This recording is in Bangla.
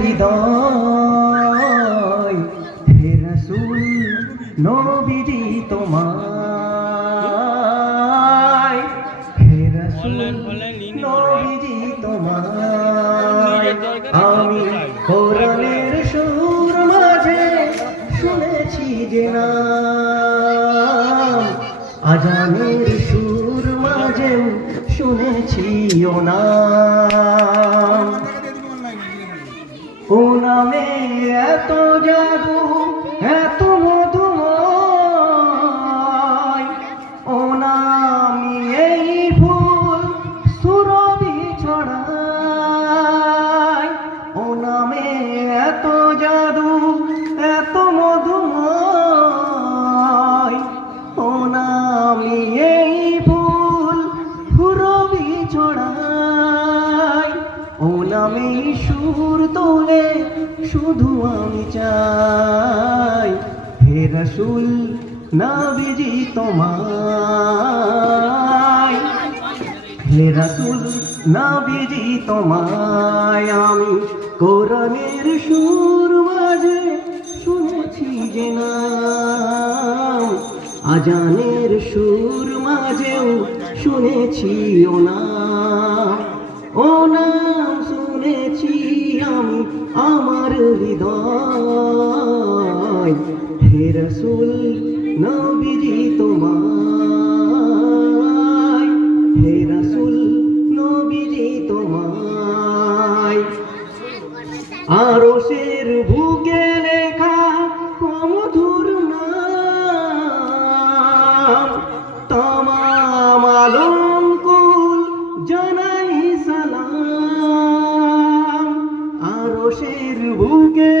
হৃদয় হে রাসূল নবীজি তোমায়, হে রাসূল নবীজি তোমায় আমি কোরআনের সুর মাঝে শুনেছি যে নাম, আজানের সুর মাঝে শুনেছি ও নাম। ও নামে এত জাদু এত মধুময়, ও নামি এই ফুল সুরভি ছড়ায়। ও নামে এত জাদু এত মধুময়, ও নামি এই ফুল সুরভি ছড়ায়। ও নামে সুর তোলে শুধু আমি চাই, হে রাসূল নবীজি তোমায়, হে রাসূল নবীজি তোমায় আমি কোরআনের সুর মাঝে শুনেছি যে নাম, আজানের সুর মাঝেও শুনেছি ও নাম। ও নাম শুনেছি আমি আমার হৃদয়, হে রাসূল নবীজি তোমায়, হে রাসূল নবীজি তোমায়। আরশের বুকে লেখা মধুর নাম, তমাম আলম কুল জানাই সালাম। আরশের বুকে